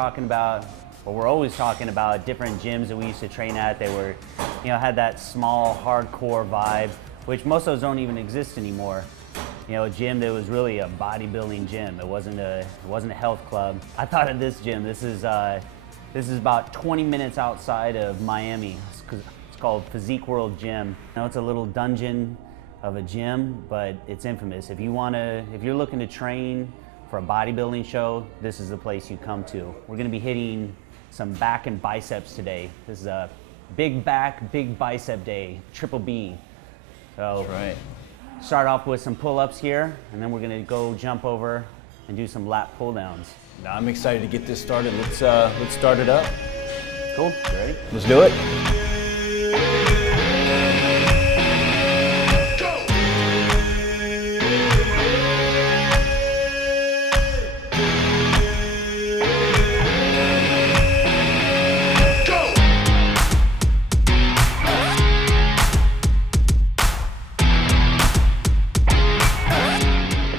talking about, or we're always talking about different gyms that we used to train at. They were, had that small, hardcore vibe, which most of those don't even exist anymore. A gym that was really a bodybuilding gym. It wasn't a health club. I thought of this gym. This is about 20 minutes outside of Miami. It's called Physique World Gym. It's a little dungeon of a gym, but it's infamous. If you're looking to train for a bodybuilding show, this is the place you come to. We're gonna be hitting some back and biceps today. This is a big back, big bicep day, triple B. So. That's right. Start off with some pull-ups here, and then we're gonna go jump over and do some lat pull-downs. Now I'm excited to get this started. Let's start it up. Cool, ready? Let's do it.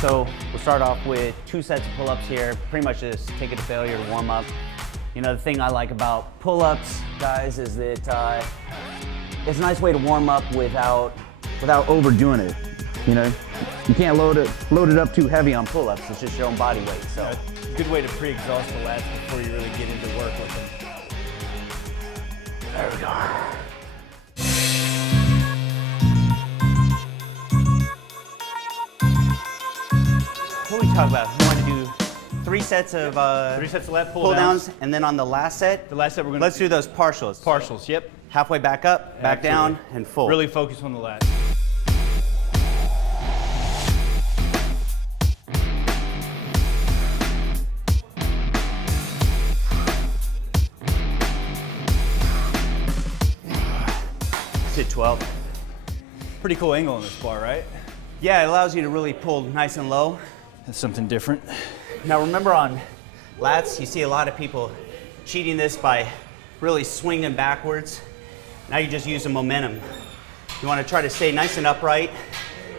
So we'll start off with 2 sets of pull-ups here, pretty much just take it to failure to warm up. The thing I like about pull-ups, guys, is that it's a nice way to warm up without overdoing it. You can't load it up too heavy on pull-ups. It's just your own body weight. So yeah, good way to pre-exhaust the lats before you really get into work with them. There we go. What we talk about? We want to do 3 sets of lat pull downs, and then on the last set, let's do those partials. Partials, yep. Halfway back up, back down, and full. Really focus on the lat. Sit 12. Pretty cool angle on this bar, right? Yeah, it allows you to really pull nice and low. That's something different. Now remember, on lats, you see a lot of people cheating this by really swinging backwards. Now you just use the momentum. You want to try to stay nice and upright,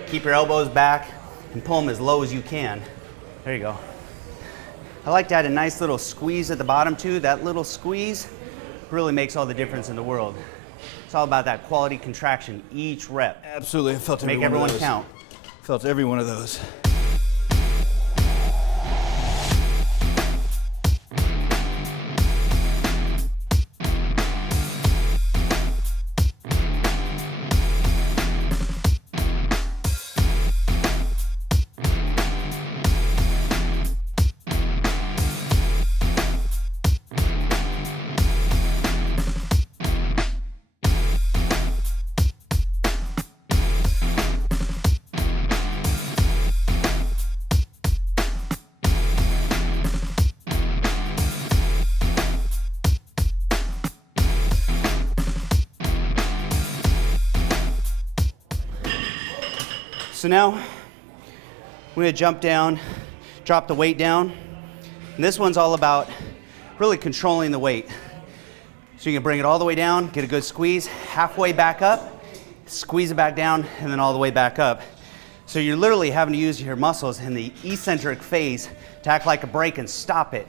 keep your elbows back, and pull them as low as you can. There you go. I like to add a nice little squeeze at the bottom too. That little squeeze really makes all the difference in the world. It's all about that quality contraction each rep. Absolutely, I felt every Make one of everyone those. count. Felt every one of those. So now we're gonna jump down, drop the weight down. And this one's all about really controlling the weight. So you can bring it all the way down, get a good squeeze, halfway back up, squeeze it back down, and then all the way back up. So you're literally having to use your muscles in the eccentric phase to act like a brake and stop it.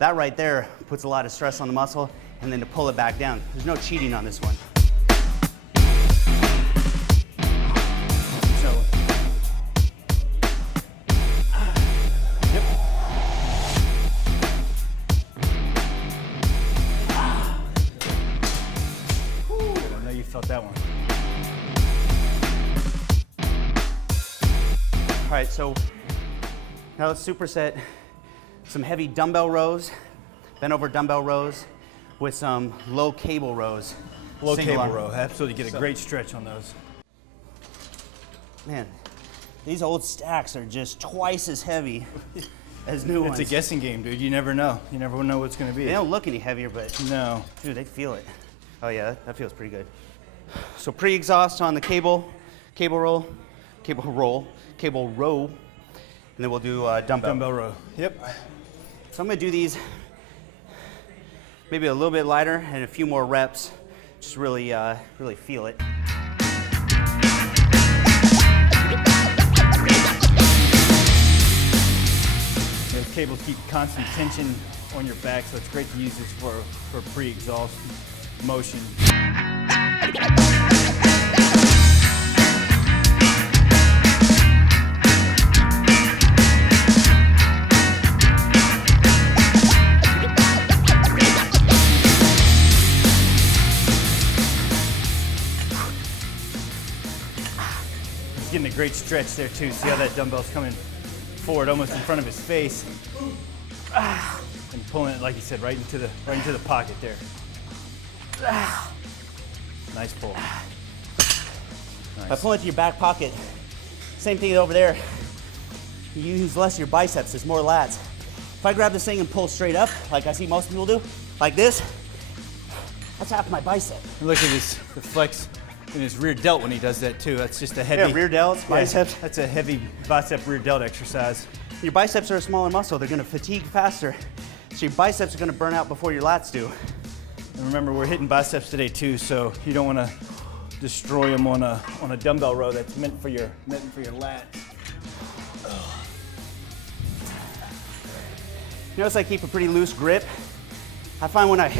That right there puts a lot of stress on the muscle, and then to pull it back down. There's no cheating on this one. Felt that one. All right, so now let's superset some heavy dumbbell rows, bent over dumbbell rows with some low cable rows. Low cable row, absolutely get a great stretch on those. Man, these old stacks are just twice as heavy as new ones. It's a guessing game, dude. You never know. You never know what's going to be. They don't look any heavier, but no. Dude, they feel it. Oh yeah, that feels pretty good. So pre-exhaust on the cable row, and then we'll do dumbbell row. Yep. So I'm gonna do these maybe a little bit lighter and a few more reps. Just really feel it. Those cables keep constant tension on your back, so it's great to use this for pre-exhaust motion. Getting a great stretch there too. See how that dumbbell's coming forward almost in front of his face. And pulling it, like you said, right into the pocket there. Nice pull. Nice. By pulling it to your back pocket, same thing over there. You use less of your biceps, it's more lats. If I grab this thing and pull straight up, like I see most people do, like this, that's half my bicep. And look at this, the flex in his rear delt when he does that too. That's just a heavy rear delts, biceps. Yeah, that's a heavy bicep rear delt exercise. Your biceps are a smaller muscle. They're gonna fatigue faster. So your biceps are gonna burn out before your lats do. And remember, we're hitting biceps today too, so you don't wanna destroy them on a dumbbell row that's meant for your lats. Notice I keep a pretty loose grip. I find when I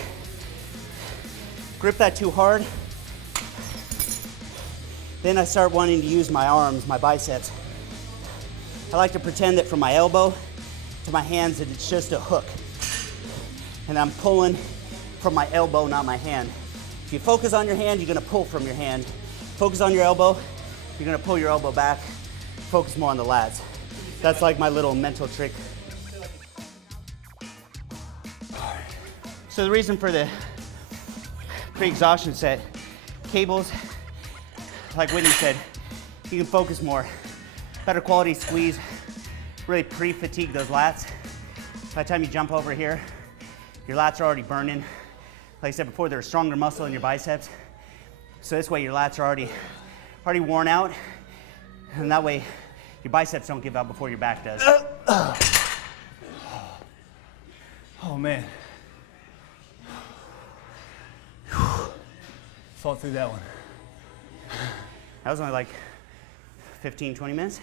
grip that too hard, then I start wanting to use my arms, my biceps. I like to pretend that from my elbow to my hands that it's just a hook. And I'm pulling from my elbow, not my hand. If you focus on your hand, you're gonna pull from your hand. Focus on your elbow, you're gonna pull your elbow back. Focus more on the lats. That's like my little mental trick. So the reason for the pre-exhaustion set, cables, like Whitney said, you can focus more. Better quality squeeze, really pre-fatigue those lats. By the time you jump over here, your lats are already burning. Like I said before, they're a stronger muscle in your biceps. So this way your lats are already worn out, and that way your biceps don't give out before your back does. Oh man. Fought through that one. That was only like 15, 20 minutes.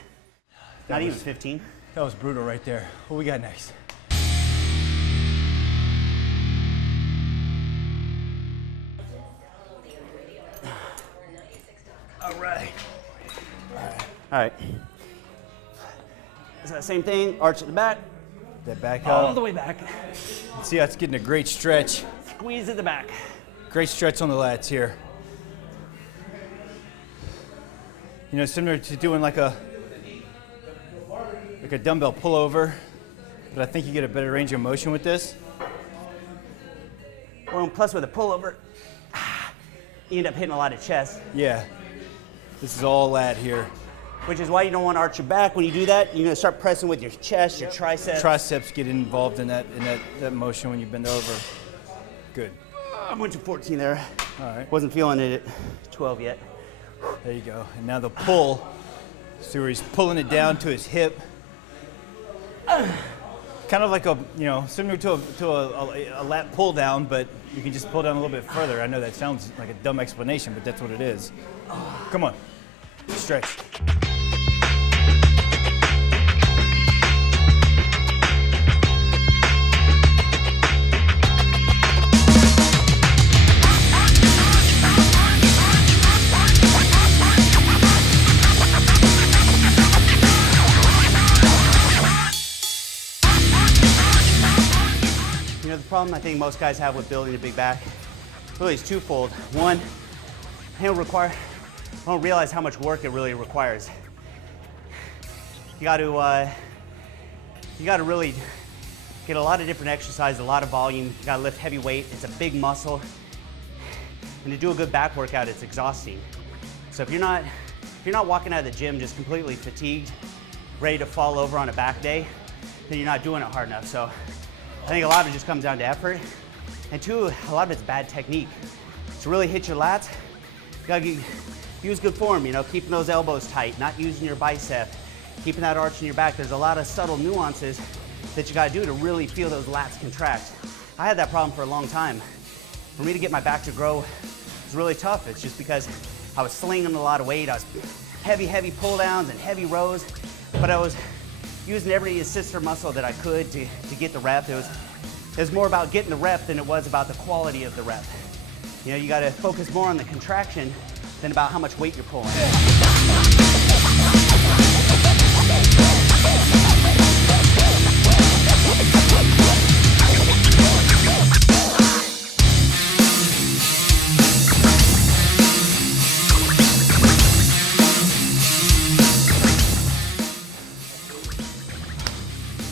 Not even 15. That was brutal right there. What we got next? All right. All right. It's that same thing, arch at the back. That back All up. the way back. See how it's getting a great stretch. Squeeze at the back. Great stretch on the lats here. You know, similar to doing like a dumbbell pullover, but I think you get a better range of motion with this. Well, plus with a pullover, you end up hitting a lot of chest. Yeah, this is all lat here. Which is why you don't want to arch your back. When you do that, you're gonna start pressing with your chest, your triceps. Triceps get involved in that motion when you bend over. Good. I went to 14 there. All right. Wasn't feeling it at 12 yet. There you go. And now the pull. See where he's pulling it down to his hip. Kind of like similar to a lat pull down, but you can just pull down a little bit further. I know that sounds like a dumb explanation, but that's what it is. Come on, stretch. You know, the problem I think most guys have with building a big back really is twofold. One, they don't realize how much work it really requires. You got to really get a lot of different exercise, a lot of volume. You got to lift heavy weight. It's a big muscle, and to do a good back workout, it's exhausting. So if you're not walking out of the gym just completely fatigued, ready to fall over on a back day, then you're not doing it hard enough. So I think a lot of it just comes down to effort. And two, a lot of it's bad technique. To really hit your lats, you gotta use good form, keeping those elbows tight, not using your bicep, keeping that arch in your back. There's a lot of subtle nuances that you gotta do to really feel those lats contract. I had that problem for a long time. For me to get my back to grow was really tough. It's just because I was slinging a lot of weight. I was heavy pull downs and heavy rows, but I was using every sister muscle that I could to get the rep. It is more about getting the rep than it was about the quality of the rep. You know, you gotta focus more on the contraction than about how much weight you're pulling.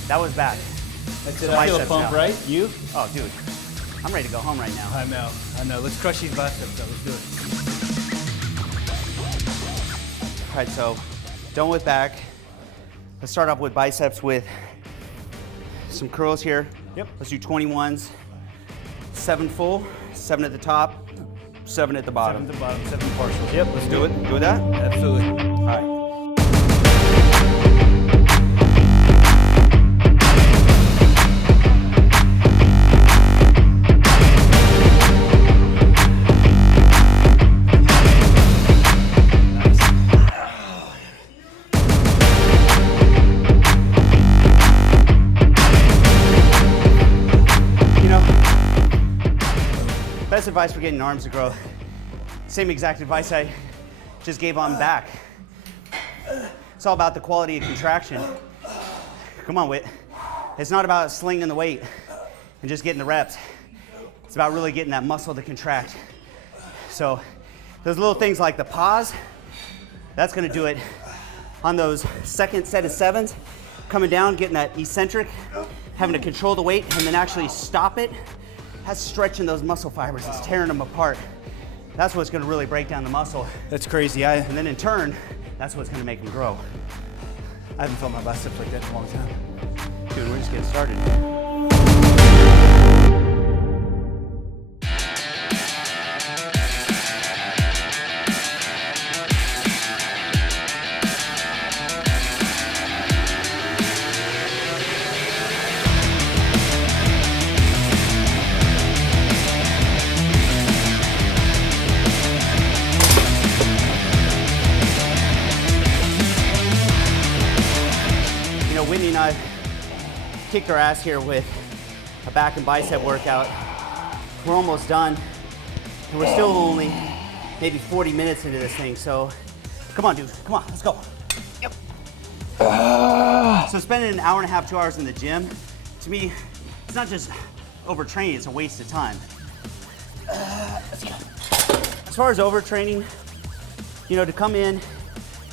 That was bad. That's it. I feel a pump, right? You? Oh, dude. I'm ready to go home right now. I know. Let's crush these biceps, though. Let's do it. All right, so done with back. Let's start off with biceps with some curls here. Yep. Let's do 21s. 7 full, 7 at the top, 7 at the bottom. 7 at the bottom, 7 partial. Yep, let's do it. Good with that? Absolutely. All right. Best advice for getting arms to grow. Same exact advice I just gave on back. It's all about the quality of contraction. Come on, Whit. It's not about slinging the weight and just getting the reps. It's about really getting that muscle to contract. So those little things like the pause, that's gonna do it on those second set of 7s, coming down, getting that eccentric, having to control the weight and then actually stop it. That's stretching those muscle fibers, it's tearing them apart. That's what's gonna really break down the muscle. That's crazy. And then in turn, that's what's gonna make them grow. I haven't felt my biceps like that in a long time. Dude, we're just getting started. Whitney and I kicked our ass here with a back and bicep workout. We're almost done, and we're still only maybe 40 minutes into this thing, so come on, dude, come on, let's go. Yep. So spending an hour and a half, 2 hours in the gym, to me, it's not just overtraining, it's a waste of time. Let's go. As far as overtraining, you know, to come in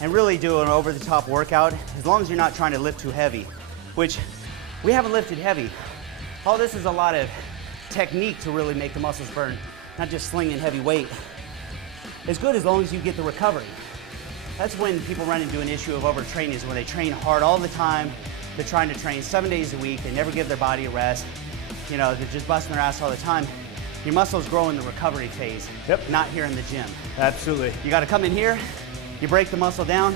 and really do an over-the-top workout, as long as you're not trying to lift too heavy, which we haven't lifted heavy. All this is a lot of technique to really make the muscles burn, not just slinging heavy weight. It's good as long as you get the recovery. That's when people run into an issue of overtraining, is when they train hard all the time, they're trying to train 7 days a week, they never give their body a rest, you know, they're just busting their ass all the time. Your muscles grow in the recovery phase, not here in the gym. Absolutely. You gotta come in here, you break the muscle down,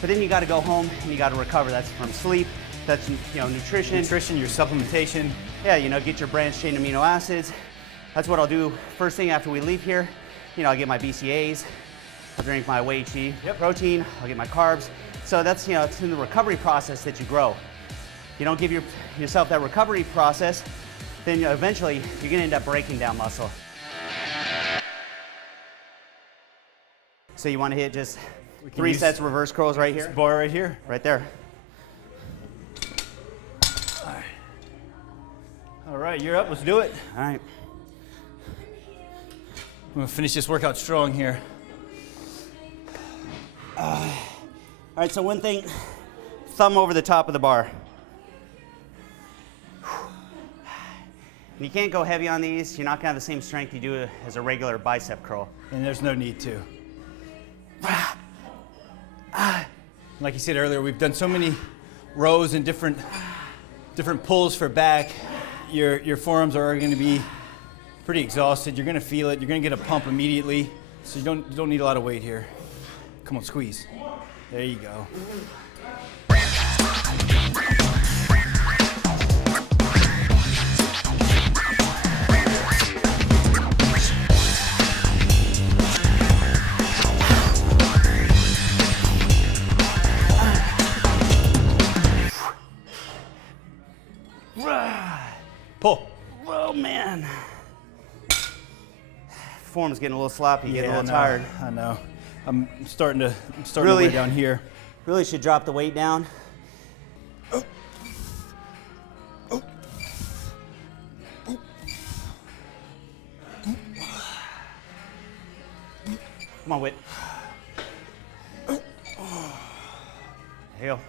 but then you got to go home and you got to recover. That's from sleep, that's, you know, nutrition. Nutrition, your supplementation. Yeah, you know, get your branched chain amino acids. That's what I'll do first thing after we leave here. You know, I'll get my BCAAs, I'll drink my whey protein, I'll get my carbs. So that's, you know, it's in the recovery process that you grow. You don't give yourself that recovery process, then eventually you're gonna end up breaking down muscle. So you want to hit just 3 sets of reverse curls right here? Bar right here? Right there. All right, you're up. Let's do it. All right. I'm going to finish this workout strong here. All right, so one thing, thumb over the top of the bar. You can't go heavy on these. You're not going to have the same strength you do as a regular bicep curl. And there's no need to. Like you said earlier, we've done so many rows and different pulls for back. Your forearms are going to be pretty exhausted. You're going to feel it. You're going to get a pump immediately. So you don't need a lot of weight here. Come on, squeeze. There you go. Pull. form's getting a little sloppy, getting a little I know, tired. I know. I'm starting to Really? way down here. Really should drop the weight down. Come on, Whit. Hell.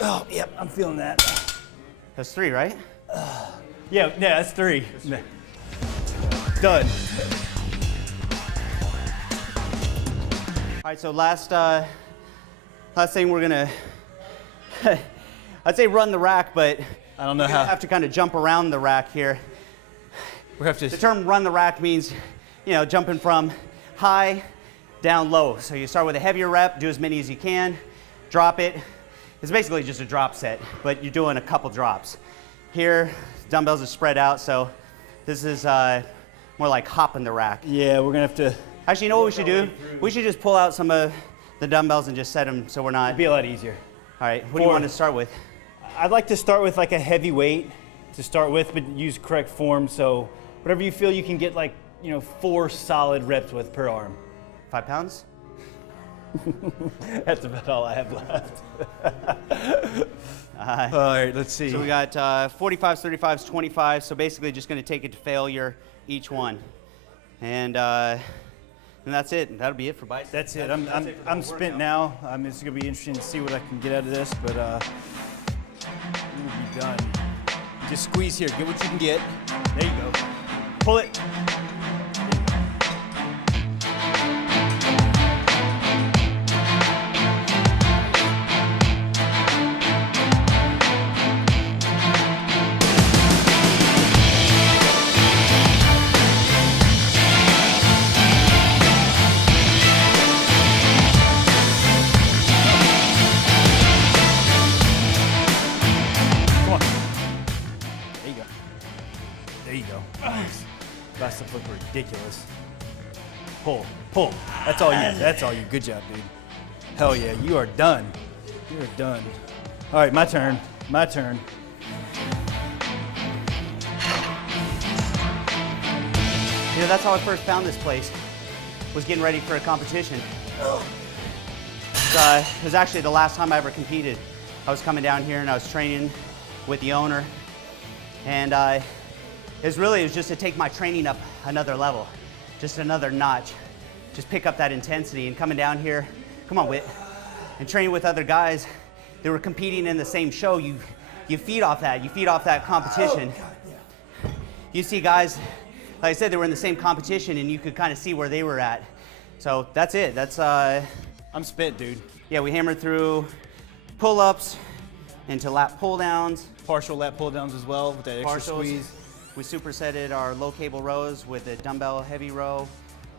Oh, yep, I'm feeling that. That's 3, right? Yeah, that's 3. Done. All right, so last thing we're gonna, I'd say run the rack, but I don't know you how. have to kind of jump around the rack here. We have to. The term run the rack means, you know, jumping from high down low. So you start with a heavier rep, do as many as you can, drop it. It's basically just a drop set, but you're doing a couple drops. Here, dumbbells are spread out, so this is more like hopping the rack. Yeah, we're gonna have to. Actually, you know what we should do? We should just pull out some of the dumbbells and just set them so we're not. It'd be a lot easier. All right, what do you want to start with? I'd like to start with like a heavy weight to start with, but use correct form. So whatever you feel you can get, like, 4 solid reps with per arm. 5 pounds? That's about all I have left. All right, let's see. So we got 45s, 35s, 25s. So basically just going to take it to failure each one. And that's it. That'll be it for biceps. That's it. I'm spent now. It's gonna be interesting to see what I can get out of this, but we'll be done. Just squeeze here. Get what you can get. There you go. Pull it. There you go. Nice. Biceps look ridiculous. Pull, pull. That's all you. That's all you. Good job, dude. Hell yeah, you are done. You are done. All right, my turn. My turn. You know, that's how I first found this place, was getting ready for a competition. It was actually the last time I ever competed. I was coming down here and I was training with the owner, and it was just to take my training up another level, just another notch, just pick up that intensity. And coming down here, come on, Whit, and training with other guys that were competing in the same show, you feed off that. You feed off that competition. You see guys, like I said, they were in the same competition, and you could kind of see where they were at. So that's it. That's I'm spent, dude. yeah, we hammered through pull-ups into lat pull-downs. Partial lat pull downs as well with that extra Partials. squeeze. We supersetted our low cable rows with a dumbbell heavy row.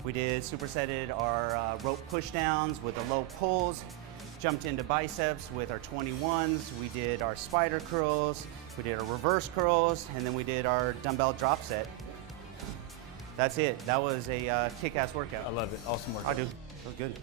We did supersetted our rope push downs with the low pulls. Jumped into biceps with our 21s. We did our spider curls. We did our reverse curls, and then we did our dumbbell drop set. That's it. That was a kick-ass workout. I love it. Awesome workout. I do. That was good.